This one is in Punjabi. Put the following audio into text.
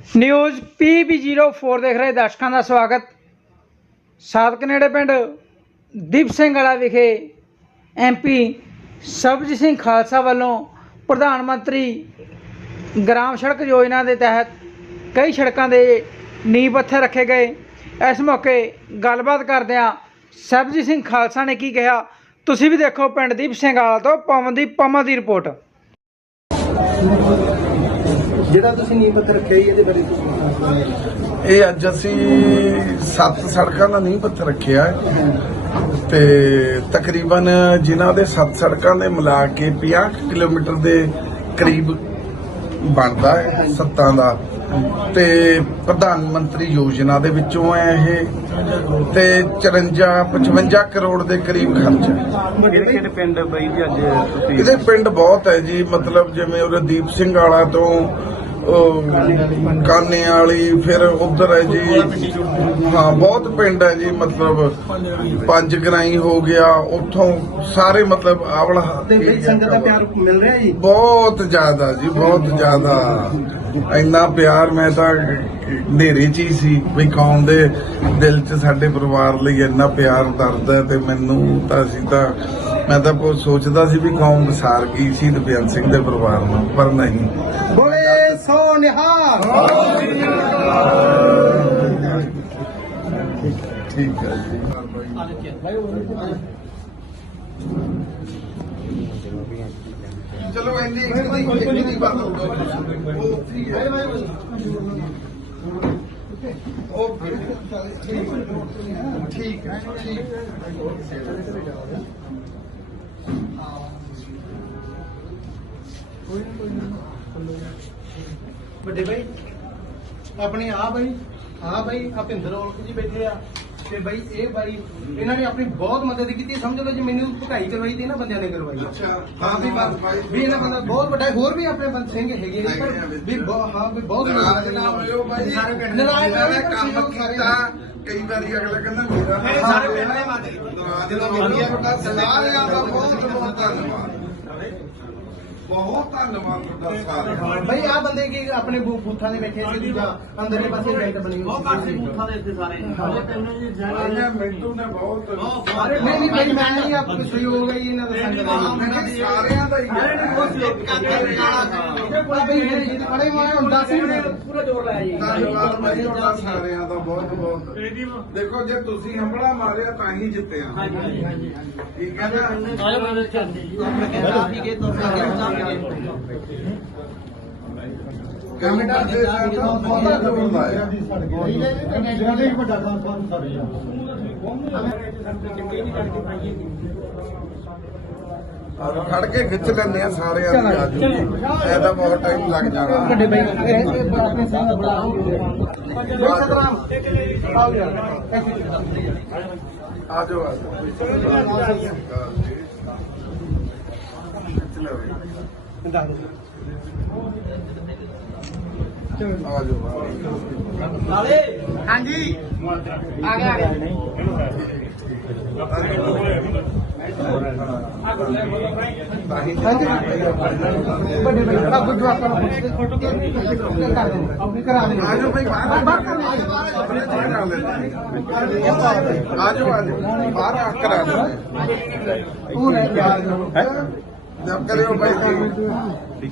ਨਿਊਜ਼ PB04 ਦੇਖ ਰਹੇ ਦਰਸ਼ਕਾਂ ਦਾ ਸਵਾਗਤ। ਸਾਬਕ ਨੇੜੇ ਪਿੰਡ ਦੀਪ ਸਿੰਘ ਵਾਲਾ ਵਿਖੇ ਐਮਪੀ ਸਰਬਜੀਤ ਸਿੰਘ ਖਾਲਸਾ ਵੱਲੋਂ ਪ੍ਰਧਾਨ ਮੰਤਰੀ ਗ੍ਰਾਮ ਸੜਕ ਯੋਜਨਾ ਦੇ ਤਹਿਤ ਕਈ ਸੜਕਾਂ ਦੇ ਨੀਂਹ ਪੱਥਰ ਰੱਖੇ ਗਏ। ਇਸ ਮੌਕੇ ਗੱਲਬਾਤ ਕਰਦਿਆਂ ਸਰਬਜੀਤ ਸਿੰਘ ਖਾਲਸਾ ਨੇ ਕੀ ਕਿਹਾ, ਤੁਸੀਂ ਵੀ ਦੇਖੋ ਪਿੰਡ ਦੀਪ ਸਿੰਘ ਵਾਲਾ ਤੋਂ ਪਵਨਦੀਪ ਪਮਾ ਦੀ ਰਿਪੋਰਟ। ਜਿਹੜਾ ਤੁਸੀਂ ਨੀਂਹ ਪੱਥਰ ਰੱਖਿਆ ਜੀ ਇਹਦੇ ਬਾਰੇ ਤੁਸੀਂ। ਇਹ ਅੱਜ ਅਸੀਂ ਸੱਤ ਸੜਕਾਂ ਦਾ ਨਹੀਂ ਪੱਥਰ ਰੱਖਿਆ ਤੇ ਤਕਰੀਬਨ ਜਿਨ੍ਹਾਂ ਦੇ ਸੱਤ ਸੜਕਾਂ ਦੇ ਮਿਲਾ ਕੇ 50 ਕੁ ਕਿਲੋਮੀਟਰ ਦੇ ਕਰੀਬ ਬਣਦਾ ਹੈ ਸੱਤਾਂ ਦਾ। ਤੇ ਪ੍ਰਧਾਨ ਮੰਤਰੀ ਯੋਜਨਾ ਦੇ ਵਿੱਚੋਂ ਹੈ ਇਹ। ਤੇ 54 55 ਕਰੋੜ ਦੇ ਕਰੀਬ ਖਰਚ ਹੈ। ਕਿਹੜੇ ਕਿਹੜੇ ਪਿੰਡ ਬਈ ਜੀ ਅੱਜ ਤੁਸੀਂ? ਇਹਦੇ ਪਿੰਡ ਬਹੁਤ ਹੈ ਜੀ। ਮਤਲਬ ਜਿਵੇਂ ਉਹ ਦੀਪ ਸਿੰਘ ਵਾਲਾ ਤੋਂ ਕਾਨੇ ਵਾਲੀ ਫਿਰ ਉਧਰ ਹੈ ਜੀ। ਹਾਂ ਬਹੁਤ ਪਿੰਡ ਹੈ ਜੀ ਮਤਲਬ ਪੰਜ ਗਰਾਈ ਹੋ ਗਿਆ। ਉੱਥੋਂ ਸਾਰੇ ਮਤਲਬ ਆਵਲਾ ਤੇ ਬਈ ਸੰਗਤ ਦਾ ਪਿਆਰ ਮਿਲ ਰਿਹਾ ਜੀ? ਬਹੁਤ ਜ਼ਿਆਦਾ ਜੀ ਬਹੁਤ ਜ਼ਿਆਦਾ। ਇੰਨਾ ਪਿਆਰ ਮੈਂ ਤਾਂ ਹਨੇਰੇ 'ਚ ਹੀ ਸੀ ਵੀ ਕੌਮ ਦੇ ਦਿਲ 'ਚ ਸਾਡੇ ਪਰਿਵਾਰ ਲਈ ਇੰਨਾ ਪਿਆਰ ਦਰਦ ਹੈ ਤੇ ਮੈਨੂੰ ਤਾਂ ਅਸੀਂ ਤਾਂ ਮੈਂ ਤਾਂ ਸੋਚਦਾ ਸੀ ਵੀ ਕੌਮ ਵਸਾਰ ਗਈ ਸ਼ਹੀਦ ਬੇਅੰਤ ਸਿੰਘ ਦੇ ਪਰਿਵਾਰ ਨੂੰ ਪਰ ਨਹੀਂ। ਸੋ ਨਿਹਾਲ। ਠੀਕ ਹੈ ਜੀ ਚਲੋ ਇੰਨੀ ਇੱਕ ਦੀ ਇੱਕ ਦੀ ਬਾਤ ਉਹ ਉੱਥੇ ਹੈ ਉਹ ਠੀਕ ਹੈ, ਠੀਕ। ਵੱਡੇ ਬਾਈ ਆਪਣੀ ਆ ਬਾਈ ਆ ਬਾਈ ਆ ਭਿੰਦਰ ਔਲਖ ਜੀ ਬੈਠੇ ਆ। ਤੇ ਬਾਈ ਇਹ ਬਾਈ ਇਹਨਾਂ ਨੇ ਆਪਣੀ ਬਹੁਤ ਮਦਦ ਕੀਤੀ ਸਮਝ ਲਓ ਜੀ ਮੈਨੂੰ ਭੁਕਾਈ ਕਰਵਾਈ ਤੇ ਇਹਨਾਂ ਬੰਦਿਆਂ ਨੇ ਕਰਵਾਈ ਅੱਛਾ। ਹਾਂ ਵੀ ਬਸ ਵੀ ਇਹਨਾਂ ਬੰਦਾ ਬਹੁਤ ਵੱਡਾ ਹੈ। ਹੋਰ ਵੀ ਆਪਣੇ ਬੰਦ ਸਿੰਘ ਹੈਗੇ ਨੇ ਪਰ ਵੀ ਹਾਂ ਵੀ ਬਹੁਤ ਨਾਰਾਜ਼ ਬਾਈ ਨਾਰਾਜ਼ ਕੰਮ ਕੀਤਾ ਕਈ ਵਾਰੀ ਅਗਲਾ ਕਹਿੰਦਾ ਮੇਰਾ ਨਹੀਂ, ਸਾਰੇ ਪਿੰਡ ਦੇ ਮਾਤੇ। ਜਦੋਂ ਵਧੀਆ ਵੱਡਾ ਸਾਰਿਆਂ ਦਾ ਬਹੁਤ ਬਹੁਤ ਧੰਨਵਾਦ। ਬਹੁਤ ਧੰਨਵਾਦ ਤੁਹਾਡਾ ਸਾਰਿਆਂ ਦਾ। ਬਈ ਆ ਬੰਦੇ ਕੀ ਆਪਣੇ ਬੂ- ਬੂਥਾਂ ਦੇ ਬੈਠੇ ਸੀ ਦੂਜਾ ਅੰਦਰਲੇ ਪਾਸੇ ਲਾਈਟ ਬਣੀ ਹੋਈ ਸੀ। ਦੇ ਇੱਥੇ ਸਾਰੇ। ਇਹਨੇ ਮਿੰਟੂ ਨੇ ਬਹੁਤ ਸਾਰੇ ਨਹੀਂ ਨਹੀਂ ਬਈ ਮੈਂ ਨਹੀਂ ਆਪ ਸਹਿਯੋਗ ਹੈ ਜੀ ਇਹਨਾਂ ਦਾ ਸੰਗਤ ਦਾ। ਨਹੀਂ, ਸਾਰਿਆਂ ਦਾ ਹੀ ਕੋਈ ਬਈ ਹੈ ਜੀ ਪੜੇ ਹੋਏ ਹੁੰਦਾ ਸੀ। ਪੂਰਾ ਜ਼ੋਰ ਲਾਇਆ ਜੀ। ਧੰਨਵਾਦ ਭਾਈ ਤੁਹਾਡਾ ਸਾਰਿਆਂ ਦਾ ਬਹੁਤ ਬਹੁਤ। ਦੇਖੋ ਜੇ ਤੁਸੀਂ ਹੰਬੜਾ ਮਾਰਿਆ ਤਾਂ ਹੀ ਜਿੱਤਿਆ। ਹਾਂਜੀ ਹਾਂਜੀ ਠੀਕ ਹੈ ਨਾ? ਆਜੋ ਮੇਰੇ ਚੰਦੀ ਕੈਮਰਾ ਦੇ ਤਾਂ ਬਹੁਤਾ ਜ਼ੋਰ ਲਾਇਆ ਔਰ ਖੜ ਕੇ ਖਿੱਚ ਲੈਂਦੇ ਆ ਸਾਰਿਆਂ ਦੀ ਆਜੂ ਇਹਦਾ ਬਹੁਤ ਟਾਈਮ ਲੱਗ ਜਾਣਾ ਵੱਡੇ ਬਈ ਆਪਣੇ ਸਿੰਘ ਬੜਾ ਆਜੋ ਆਜੋ ਹਾਂਜੀ ਆ ਗਿਆ ਆ ਗਿਆ ਵੱਡੇ ਬਈ ਬੜਾ ਗੁੱਡ ਆਪਾਂ ਨੂੰ ਪੁੱਛ ਕੇ ਫੋਟੋ ਕਰ ਦੇ ਆਪਣੀ ਕਰਾ ਦੇ ਆਜੋ ਭਾਈ ਬਾਹਰ ਕਰ ਲੈਂਦੇ ਆਜੋ ਆਜੋ ਬਾਹਰ ਕਰਾ ਤੂੰ ਰਹਿ ਪਿਆਰ ਨਾਲ। ਜਬ ਕਰਿਓ ਭਾਈ